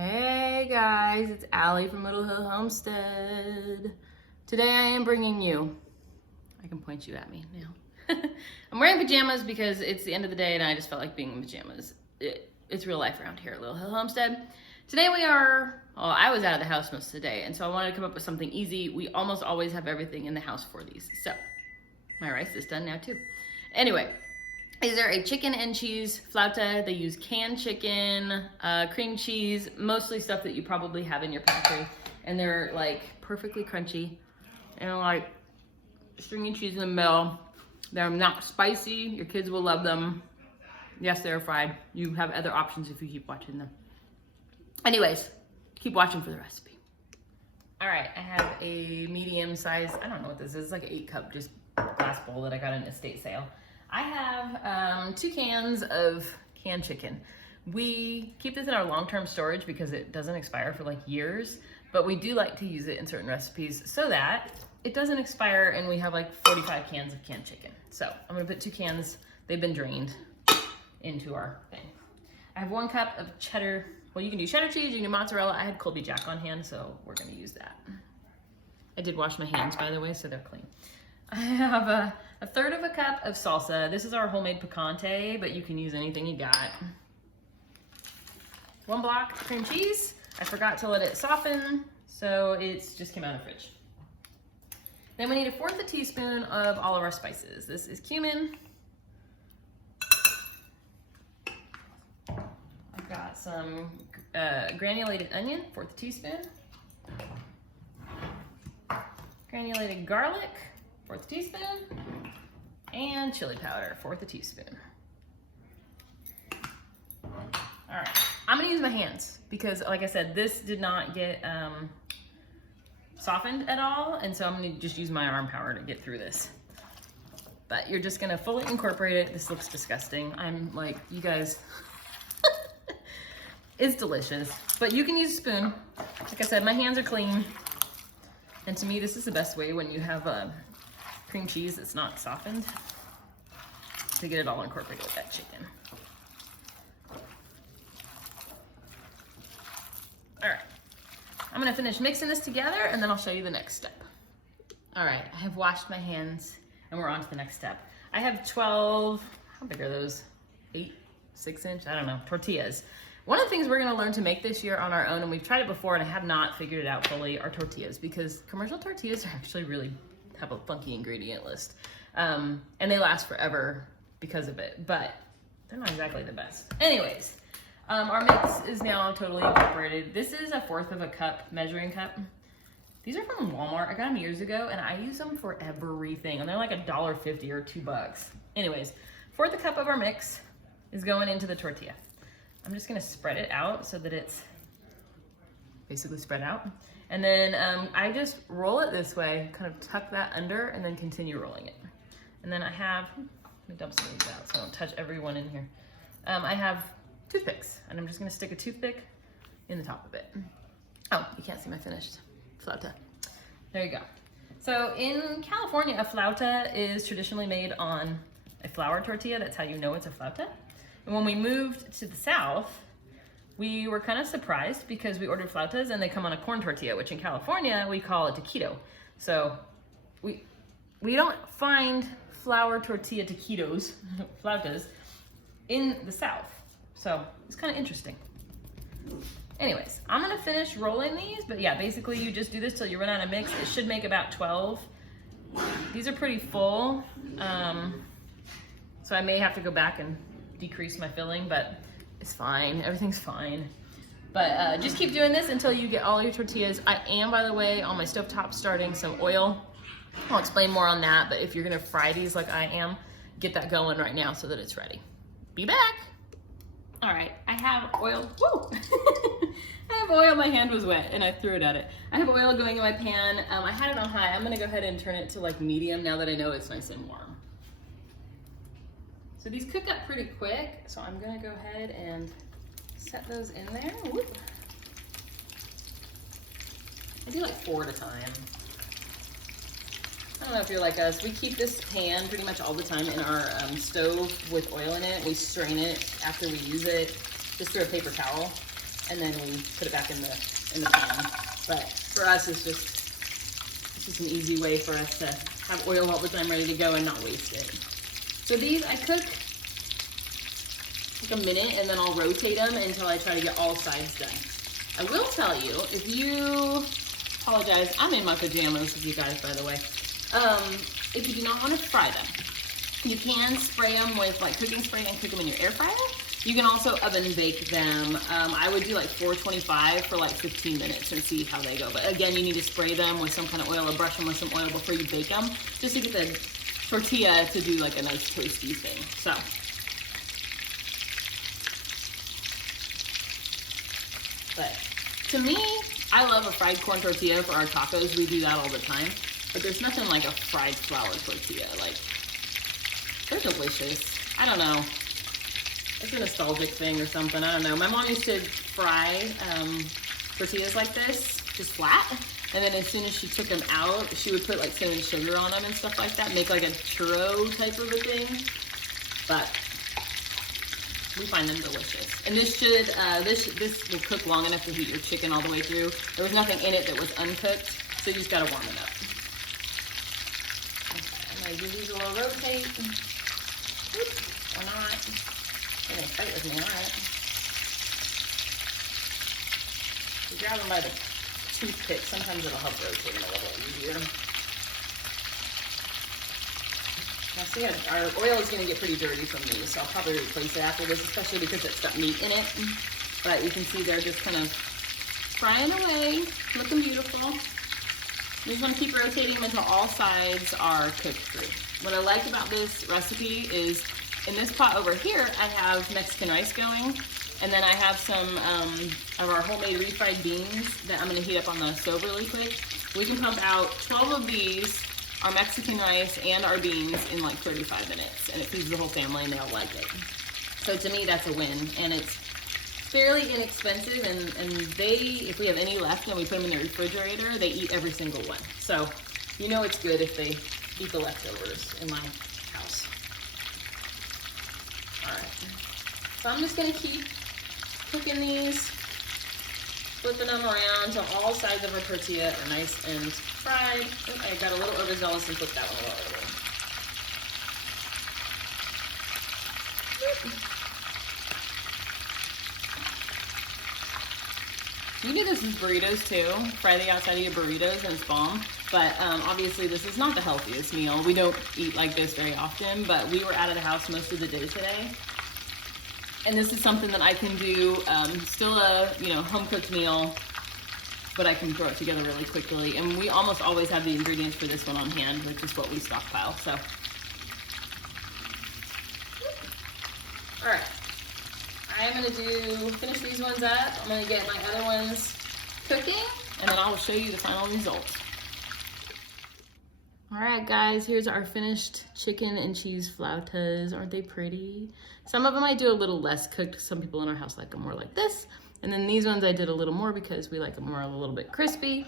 Hey guys, it's Allie from Little Hill Homestead. Today I am bringing you, I can point you at me now. I'm wearing pajamas because it's the end of the day and I just felt like being in pajamas. It's real life around here at Little Hill Homestead. Today I was out of the house most of the day, and so I wanted to come up with something easy. We almost always have everything in the house for these. So my rice is done now too. Anyway, these are a chicken and cheese flauta. They use canned chicken, cream cheese, mostly stuff that you probably have in your pantry. And they're like perfectly crunchy and like stringy cheese in the middle. They're not spicy. Your kids will love them. Yes, they're fried. You have other options if you keep watching them. Anyways, keep watching for the recipe. All right, I have a medium size, I don't know what this is, it's like an 8-cup just glass bowl that I got in an estate sale. I have 2 cans of canned chicken. We keep this in our long-term storage because it doesn't expire for like years, but we do like to use it in certain recipes so that it doesn't expire and we have like 45 cans of canned chicken. So I'm gonna put 2 cans, they've been drained, into our thing. I have 1 cup of cheddar. Well, you can do cheddar cheese, you can do mozzarella. I had Colby Jack on hand, so we're gonna use that. I did wash my hands, by the way, so they're clean. I have a 1/3 of a cup of salsa. This is our homemade picante, but you can use anything you got. 1 block of cream cheese. I forgot to let it soften, so it's just came out of the fridge. Then we need 1/4 teaspoon of all of our spices. This is cumin. I've got some granulated onion, 1/4 teaspoon. Granulated garlic, 1/4 teaspoon, and chili powder, 1/4 teaspoon. All right, I'm gonna use my hands because, like I said, this did not get softened at all, and so I'm gonna just use my arm power to get through this. But you're just gonna fully incorporate it. This looks disgusting. I'm like, you guys, it's delicious, but you can use a spoon. Like I said, my hands are clean, and to me, this is the best way when you have cream cheese that's not softened to get it all incorporated with that chicken. All right, I'm gonna finish mixing this together and then I'll show you the next step. All right, I have washed my hands and we're on to the next step. I have 12, how big are those? 8, 6-inch, I don't know, tortillas. One of the things we're gonna learn to make this year on our own, and we've tried it before and I have not figured it out fully, are tortillas, because commercial tortillas are actually really have a funky ingredient list. And they last forever because of it, but they're not exactly the best. Anyways, our mix is now totally incorporated. This is 1/4 of a cup, measuring cup. These are from Walmart. I got them years ago and I use them for everything. And they're like $1.50 or $2. Anyways, 1/4 cup of our mix is going into the tortilla. I'm just gonna spread it out so that it's basically spread out. And then I just roll it this way, kind of tuck that under and then continue rolling it. And then I have, let me dump some of these out so I don't touch everyone in here. I have toothpicks and I'm just gonna stick a toothpick in the top of it. Oh, you can't see my finished flauta. There you go. So in California, a flauta is traditionally made on a flour tortilla. That's how you know it's a flauta. And when we moved to the South, we were kind of surprised because we ordered flautas and they come on a corn tortilla, which in California, we call a taquito. So we don't find flour tortilla taquitos, flautas, in the South. So it's kind of interesting. Anyways, I'm gonna finish rolling these, but yeah, basically you just do this till you run out of mix. It should make about 12. These are pretty full, so I may have to go back and decrease my filling, but it's fine, everything's fine. But just keep doing this until you get all your tortillas. I am, by the way, on my stovetop starting some oil. I'll explain more on that, but if you're gonna fry these like I am, get that going right now so that it's ready. Be back. All right, I have oil, woo! I have oil, my hand was wet and I threw it at it. I have oil going in my pan. I had it on high. I'm gonna go ahead and turn it to like medium now that I know it's nice and warm. So these cook up pretty quick, so I'm gonna go ahead and set those in there. Whoop. I do like 4 at a time. I don't know if you're like us. We keep this pan pretty much all the time in our stove with oil in it. We strain it after we use it, just through a paper towel. and then we put it back in the pan. But for us, it's just an easy way for us to have oil all the time ready to go and not waste it. So these I cook like a minute, and then I'll rotate them until I try to get all sides done. I will tell you, if you, apologize, I'm in my pajamas with you guys, by the way. If you do not want to fry them, you can spray them with like cooking spray and cook them in your air fryer. You can also oven bake them. I would do like 425 for like 15 minutes and see how they go. But again, you need to spray them with some kind of oil or brush them with some oil before you bake them, just to get the tortilla to do like a nice toasty thing. So. But to me, I love a fried corn tortilla for our tacos. We do that all the time. But there's nothing like a fried flour tortilla. Like, they're delicious. I don't know. It's a nostalgic thing or something. I don't know. My mom used to fry tortillas like this, just flat. And then as soon as she took them out, she would put like cinnamon sugar on them and stuff like that. Make like a churro type of a thing. But we find them delicious. And this should, this will cook long enough to heat your chicken all the way through. There was nothing in it that was uncooked, so you just gotta warm it up. Okay, I'm gonna do these a little rotate. Oops, or not. You're gonna fight with me, all right. You grab them by the toothpick. Sometimes it'll help rotate them a little easier. Now see, our oil is going to get pretty dirty from these, so I'll probably replace it after this, especially because it's got meat in it. But you can see they're just kind of frying away, looking beautiful. You just want to keep rotating them until all sides are cooked through. What I like about this recipe is in this pot over here, I have Mexican rice going, and then I have some of our homemade refried beans that I'm going to heat up on the stove really quick. We can pump out 12 of these, our Mexican rice and our beans, in like 35 minutes, and it feeds the whole family and they'll like it. So to me, that's a win, and it's fairly inexpensive, and they, if we have any left and we put them in the refrigerator, they eat every single one. So you know it's good if they eat the leftovers in my house. All right, so I'm just gonna keep cooking these, flipping them around until all sides of our tortilla are nice and fried. Oh, I got a little overzealous and put that one a little early. You can do this with burritos too. Fry the outside of your burritos and it's bomb. But obviously this is not the healthiest meal. We don't eat like this very often, but we were out of the house most of the day today. And this is something that I can do, still a home cooked meal, but I can throw it together really quickly. And we almost always have the ingredients for this one on hand, which is what we stockpile. So, all right, I'm gonna finish these ones up. I'm gonna get my other ones cooking, and then I'll show you the final result. All right, guys, here's our finished chicken and cheese flautas. Aren't they pretty? Some of them I do a little less cooked. Some people in our house like them more like this. And then these ones I did a little more because we like them more a little bit crispy.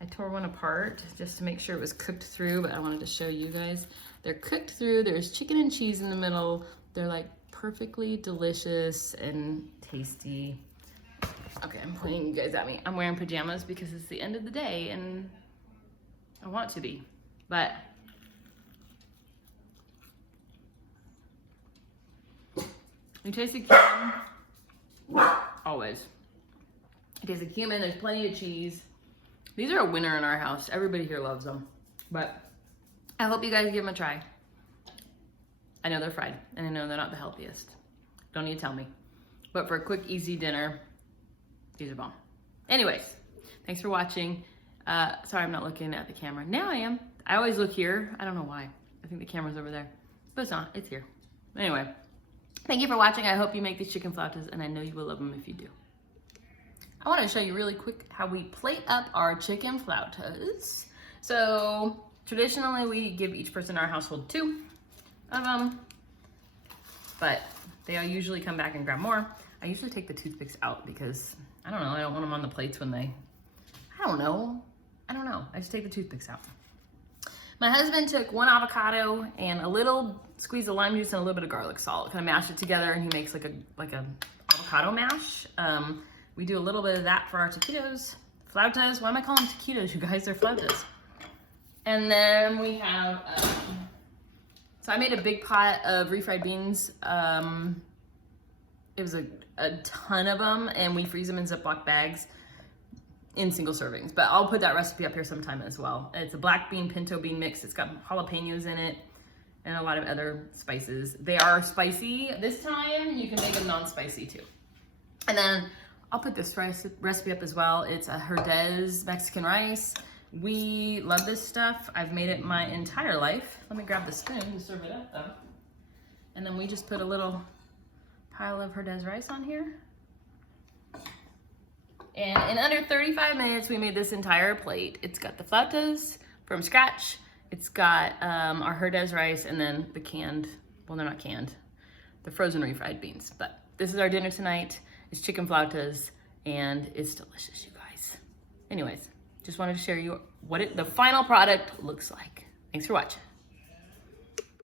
I tore one apart just to make sure it was cooked through, but I wanted to show you guys. They're cooked through. There's chicken and cheese in the middle. They're like perfectly delicious and tasty. Okay, I'm pointing you guys at me. I'm wearing pajamas because it's the end of the day and I want to be. But you taste the cumin, always. You taste the cumin, there's plenty of cheese. These are a winner in our house. Everybody here loves them. But I hope you guys give them a try. I know they're fried, and I know they're not the healthiest. Don't need to tell me. But for a quick, easy dinner, these are bomb. Anyways, thanks for watching. Sorry I'm not looking at the camera. Now I am. I always look here. I don't know why. I think the camera's over there. But it's not. It's here. Anyway, thank you for watching. I hope you make these chicken flautas, and I know you will love them if you do. I want to show you really quick how we plate up our chicken flautas. So traditionally, we give each person in our household 2 of them, but they all usually come back and grab more. I usually take the toothpicks out because, I don't know, I don't want them on the plates when they, I don't know. I just take the toothpicks out. My husband took 1 avocado and a little squeeze of lime juice and a little bit of garlic salt. Kind of mash it together, and he makes like a avocado mash. We do a little bit of that for our taquitos. Flautas, why am I calling them taquitos, you guys? They're flautas. And then we have, so I made a big pot of refried beans. It was a ton of them, and we freeze them in Ziploc bags in single servings. But I'll put that recipe up here sometime as well. It's a black bean, pinto bean mix. It's got jalapenos in it and a lot of other spices. They are spicy. This time you can make them non-spicy too. And then I'll put this recipe up as well. It's a Herdez Mexican rice. We love this stuff. I've made it my entire life. Let me grab the spoon to serve it up though. And then we just put a little pile of Herdez rice on here. And in under 35 minutes, we made this entire plate. It's got the flautas from scratch. It's got our Herdez rice, and then the canned, well, they're not canned, the frozen refried beans. But this is our dinner tonight. It's chicken flautas, and it's delicious, you guys. Anyways, just wanted to share you what the final product looks like. Thanks for watching.